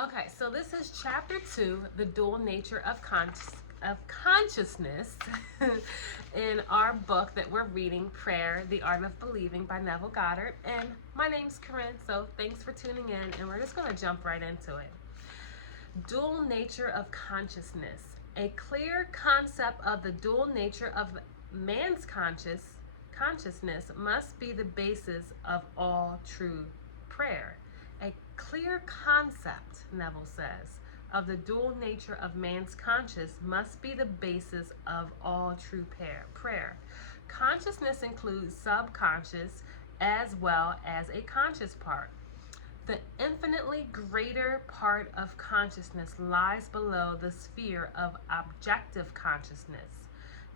Okay, so this is chapter 2, the dual nature of consciousness, in our book that we're reading, Prayer, the Art of Believing by Neville Goddard. And my name's Corinne, so thanks for tuning in, and we're just going to jump right into it. Dual nature of consciousness. A clear concept of the dual nature of man's consciousness must be the basis of all true prayer. A clear concept, Neville says, of the dual nature of man's conscious must be the basis of all true prayer. Consciousness includes subconscious as well as a conscious part. The infinitely greater part of consciousness lies below the sphere of objective consciousness.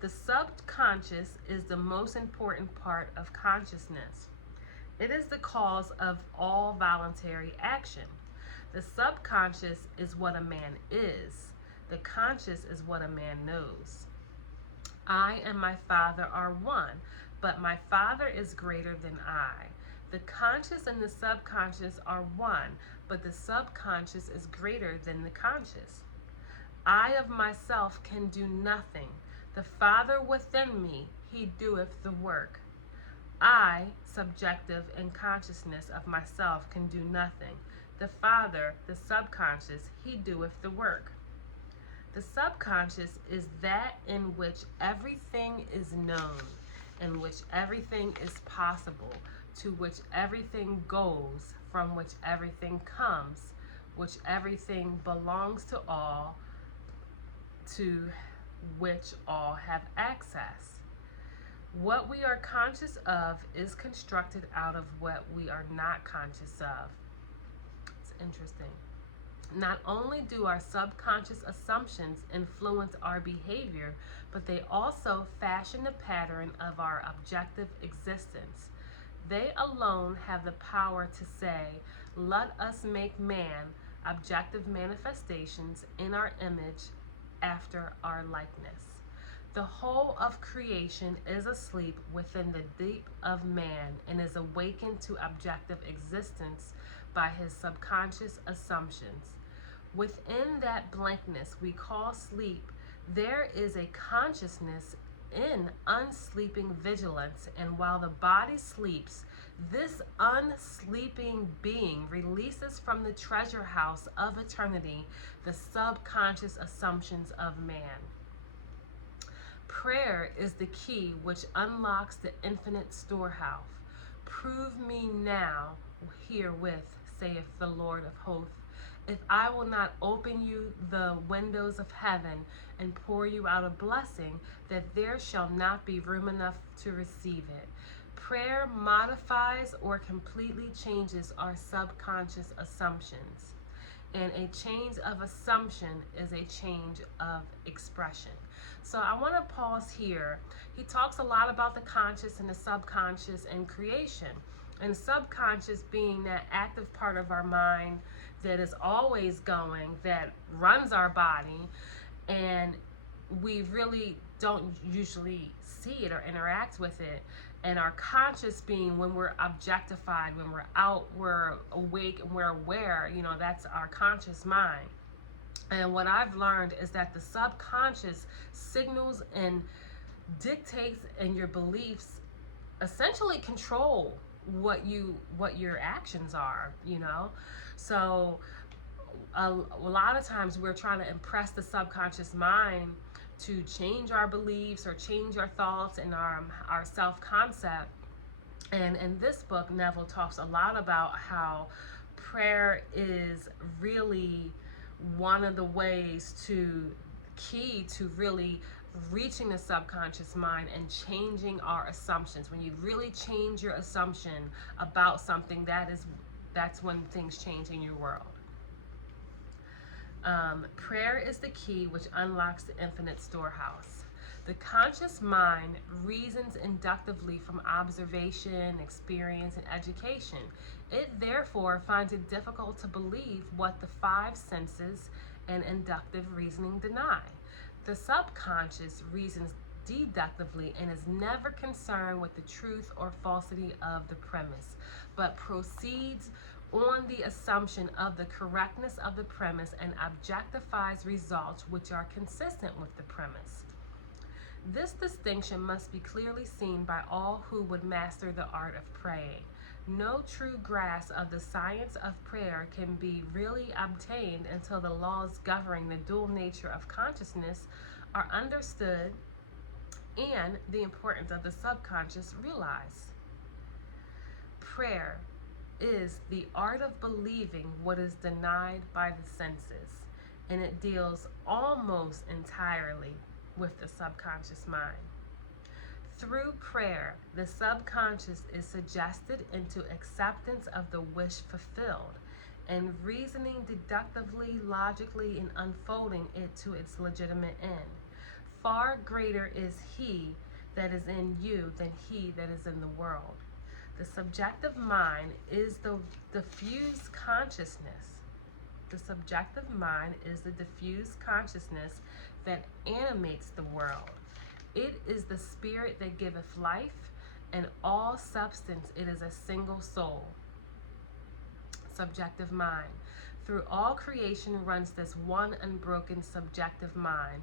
The subconscious is the most important part of consciousness. It is the cause of all voluntary action. The subconscious is what a man is. The conscious is what a man knows. I and my Father are one, but my Father is greater than I. The conscious and the subconscious are one, but the subconscious is greater than the conscious. I of myself can do nothing. The Father within me, he doeth the work. I, subjective and consciousness of myself, can do nothing. The Father, the subconscious, he doeth the work. The subconscious is that in which everything is known, in which everything is possible, to which everything goes, from which everything comes, which everything belongs to all, to which all have access. What we are conscious of is constructed out of what we are not conscious of. It's interesting. Not only do our subconscious assumptions influence our behavior, but they also fashion the pattern of our objective existence. They alone have the power to say, "Let us make man objective manifestations in our image after our likeness." The whole of creation is asleep within the deep of man and is awakened to objective existence by his subconscious assumptions. Within that blankness we call sleep, there is a consciousness in unsleeping vigilance, and while the body sleeps, this unsleeping being releases from the treasure house of eternity the subconscious assumptions of man. Prayer is the key which unlocks the infinite storehouse. Prove me now herewith, saith the Lord of hosts, if I will not open you the windows of heaven and pour you out a blessing, that there shall not be room enough to receive it. Prayer modifies or completely changes our subconscious assumptions. And a change of assumption is a change of expression. So I want to pause here. He talks a lot about the conscious and the subconscious and creation. And subconscious being that active part of our mind that is always going, that runs our body, and we really don't usually see it or interact with it. And our conscious being when we're objectified, when we're out, we're awake and we're aware, that's our conscious mind. And what I've learned is that the subconscious signals and dictates, and your beliefs essentially control what your actions are. So a lot of times we're trying to impress the subconscious mind to change our beliefs or change our thoughts and our self-concept. And in this book, Neville talks a lot about how prayer is really one of the ways key to really reaching the subconscious mind and changing our assumptions. When you really change your assumption about something, that's when things change in your world. Prayer is the key which unlocks the infinite storehouse. The conscious mind reasons inductively from observation, experience, and education. It therefore finds it difficult to believe what the five senses and inductive reasoning deny. The subconscious reasons deductively and is never concerned with the truth or falsity of the premise, but proceeds on the assumption of the correctness of the premise and objectifies results which are consistent with the premise. This distinction must be clearly seen by all who would master the art of praying. No true grasp of the science of prayer can be really obtained until the laws governing the dual nature of consciousness are understood and the importance of the subconscious realized. Prayer is the art of believing what is denied by the senses, and it deals almost entirely with the subconscious mind. Through prayer, the subconscious is suggested into acceptance of the wish fulfilled, and reasoning deductively, logically, and unfolding it to its legitimate end. Far greater is He that is in you than he that is in the world. The subjective mind is the diffuse consciousness. The subjective mind is the diffuse consciousness that animates the world. It is the spirit that giveth life, and all substance it is a single soul. Subjective mind. Through all creation runs this one unbroken subjective mind.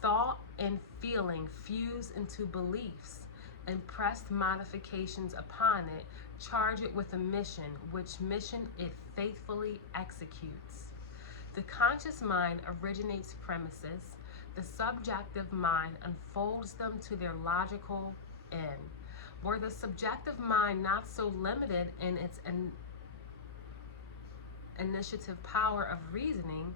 Thought and feeling fuse into beliefs, and pressed modifications upon it charge it with a mission, which mission it faithfully executes. The conscious mind originates premises. The subjective mind unfolds them to their logical end. Were the subjective mind not so limited in its initiative power of reasoning,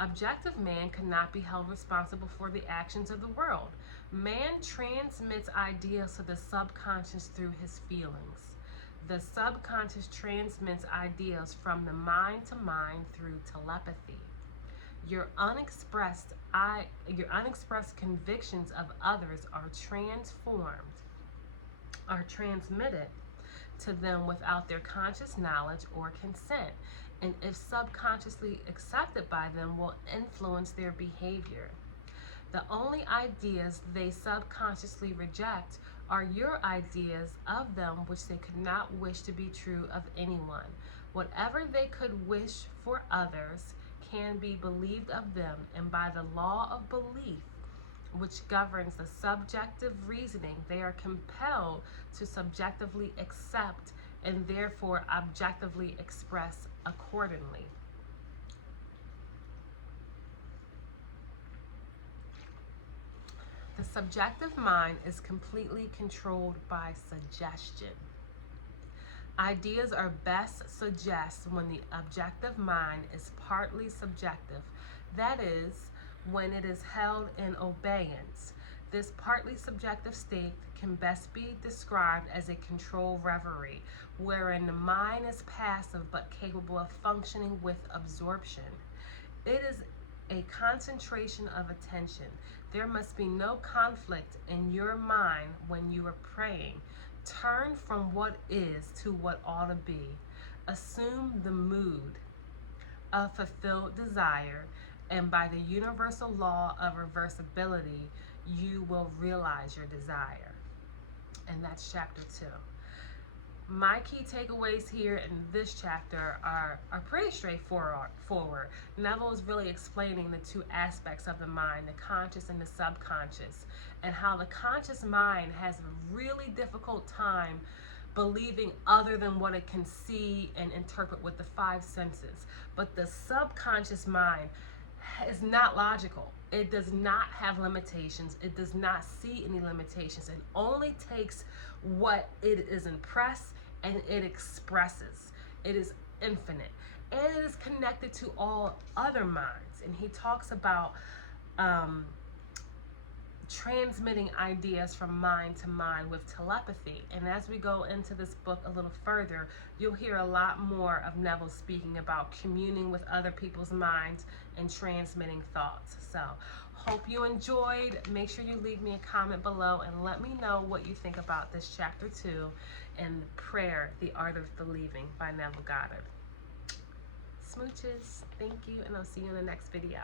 objective man could not be held responsible for the actions of the world. Man transmits ideas to the subconscious through his feelings. The subconscious transmits ideas from the mind to mind through telepathy. Your unexpressed convictions of others are transmitted to them without their conscious knowledge or consent, and if subconsciously accepted by them, will influence their behavior. The only ideas they subconsciously reject are your ideas of them, which they could not wish to be true of anyone. Whatever they could wish for others can be believed of them, and by the law of belief, which governs the subjective reasoning, they are compelled to subjectively accept and therefore objectively express accordingly. The subjective mind is completely controlled by suggestion. Ideas are best suggested when the objective mind is partly subjective, that is, when it is held in abeyance. This partly subjective state can best be described as a control reverie, wherein the mind is passive but capable of functioning with absorption. It is a concentration of attention. There must be no conflict in your mind when you are praying. Turn from what is to what ought to be. Assume the mood of fulfilled desire, and by the universal law of reversibility, you will realize your desire. And that's chapter 2. My key takeaways here in this chapter are pretty straightforward. Neville is really explaining the two aspects of the mind, the conscious and the subconscious, and how the conscious mind has a really difficult time believing other than what it can see and interpret with the five senses. But the subconscious mind is not logical. It does not have limitations. It does not see any limitations. It only takes what it is impressed and it expresses. It is infinite. And it is connected to all other minds. And he talks about transmitting ideas from mind to mind with telepathy. And as we go into this book a little further, you'll hear a lot more of Neville speaking about communing with other people's minds and transmitting thoughts. So, hope you enjoyed. Make sure you leave me a comment below and let me know what you think about this chapter 2 and Prayer, the Art of Believing by Neville Goddard. Smooches. Thank you, and I'll see you in the next video.